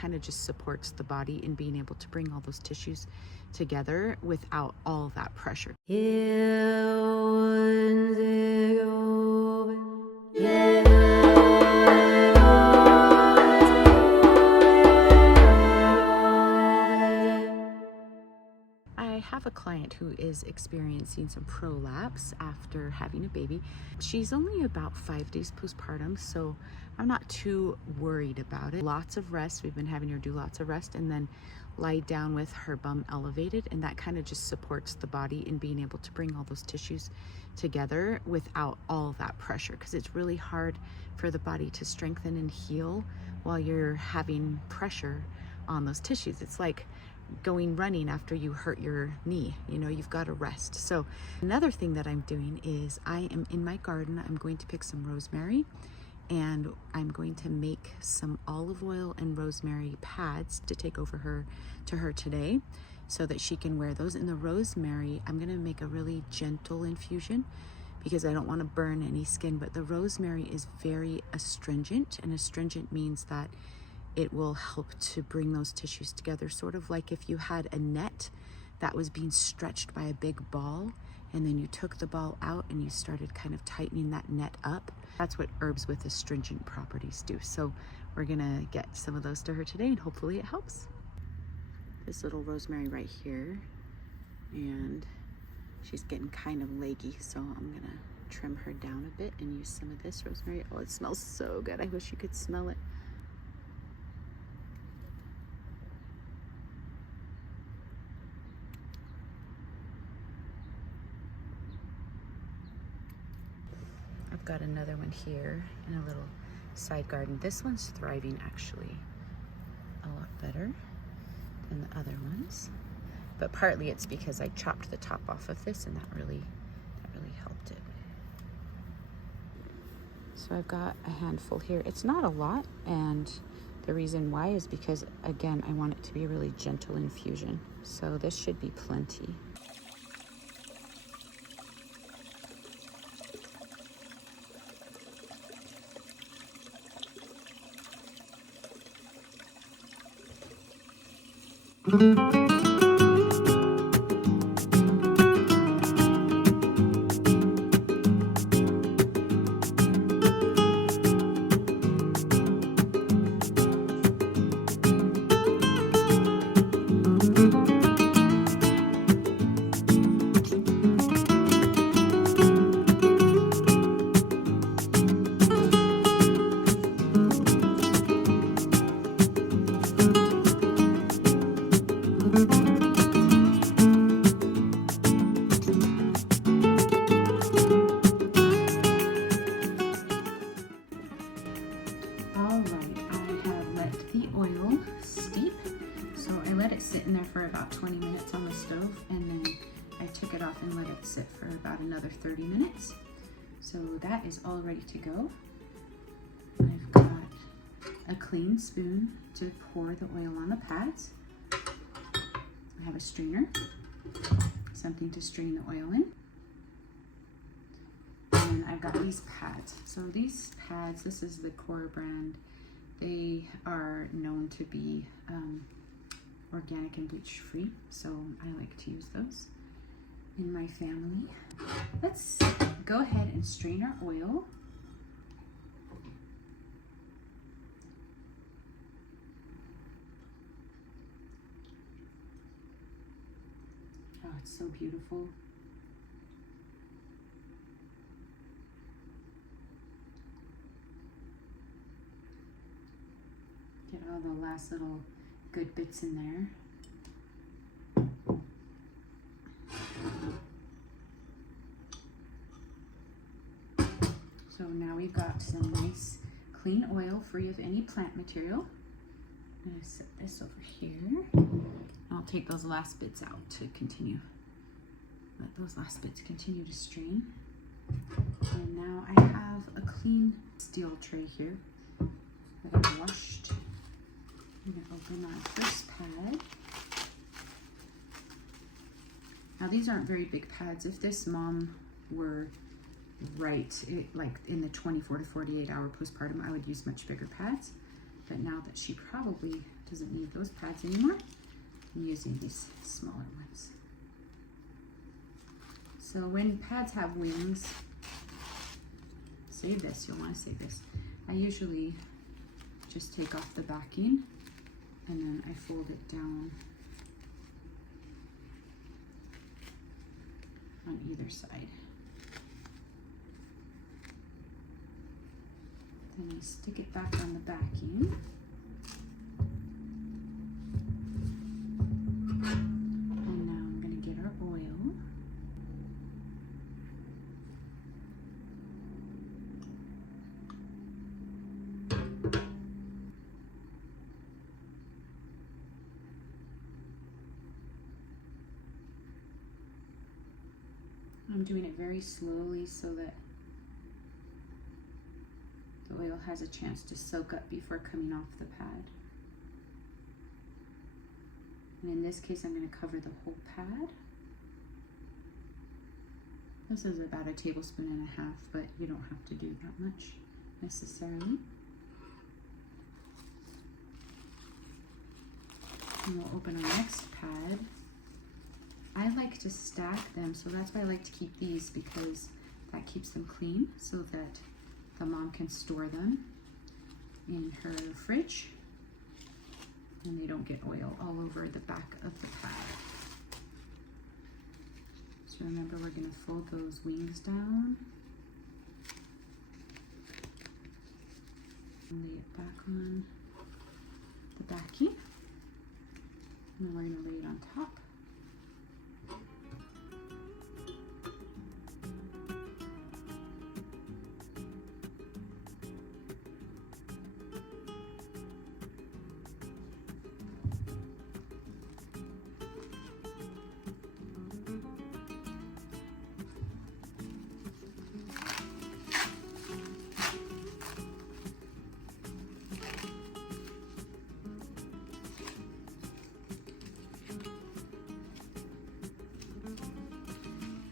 kind of just supports the body in being able to bring all those tissues together without all that pressure. I have a client who is experiencing some prolapse after having a baby. She's only about 5 days postpartum, so I'm not too worried about it. Lots of rest. We've been having her do lots of rest and then lie down with her bum elevated, and that kind of just supports the body in being able to bring all those tissues together without all that pressure, because it's really hard for the body to strengthen and heal while you're having pressure on those tissues. It's like going running after you hurt your knee, you know, you've got to rest. So another thing that I'm doing is I am in my garden. I'm going to pick some rosemary, and I'm going to make some olive oil and rosemary pads to take over to her today so that she can wear those. In the rosemary, I'm going to make a really gentle infusion because I don't want to burn any skin, but the rosemary is very astringent, and astringent means that it will help to bring those tissues together, sort of like if you had a net that was being stretched by a big ball, and then you took the ball out and you started kind of tightening that net up. That's what herbs with astringent properties do. So we're gonna get some of those to her today, and hopefully it helps. This little rosemary right here, and she's getting kind of leggy, so I'm gonna trim her down a bit and use some of this rosemary. Oh, it smells so good. I wish you could smell it. I've got another one here in a little side garden. This one's thriving actually a lot better than the other ones, but partly it's because I chopped the top off of this, and that really helped it. So I've got a handful here. It's not a lot, and the reason why is because, again, I want it to be a really gentle infusion. So this should be plenty. Sit in there for about 20 minutes on the stove, and then I took it off and let it sit for about another 30 minutes. So that is all ready to go. I've got a clean spoon to pour the oil on the pads. I have a strainer, something to strain the oil in. And I've got these pads. So these pads, this is the Core brand. They are known to be organic and bleach free, so I like to use those in my family. Let's go ahead and strain our oil. Oh, it's so beautiful. Get all the last little good bits in there. So now we've got some nice clean oil free of any plant material. I'm going to set this over here. I'll take those last bits out to continue. Let those last bits continue to strain. And now I have a clean steel tray here that I washed. I'm going to open our first pad. Now these aren't very big pads. If this mom were like in the 24 to 48 hour postpartum, I would use much bigger pads. But now that she probably doesn't need those pads anymore. I'm using these smaller ones. So when pads have wings, save this, you'll want to save this. I usually just take off the backing and then I fold it down on either side. Then I stick it back on the backing. And now I'm going to get our oil. I'm doing it very slowly so that the oil has a chance to soak up before coming off the pad. And in this case, I'm going to cover the whole pad. This is about a tablespoon and a half, but you don't have to do that much necessarily. And we'll open our next pad. I like to stack them, so that's why I like to keep these, because that keeps them clean so that the mom can store them in her fridge and they don't get oil all over the back of the pad. So remember, we're going to fold those wings down and lay it back on the backing, and then we're going to lay it on top.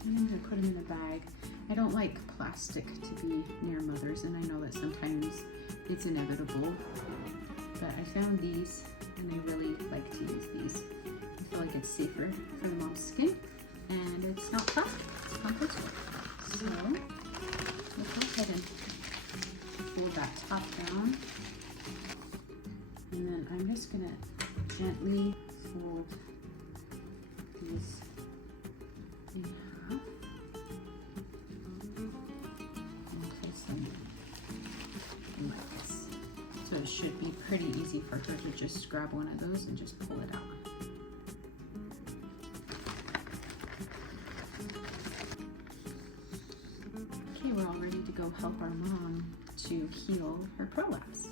I'm going to put them in a bag. I don't like plastic to be near mothers, and I know that sometimes it's inevitable, but I found these and I really like to use these. I feel like it's safer for the mom's skin and it's not plastic, it's compostable. So we'll go ahead and fold that top down, and then I'm just going to gently fold these in half. And place them like this. So it should be pretty easy for her to just grab one of those and just pull it out. Okay, we're all ready to go help our mom to heal her prolapse.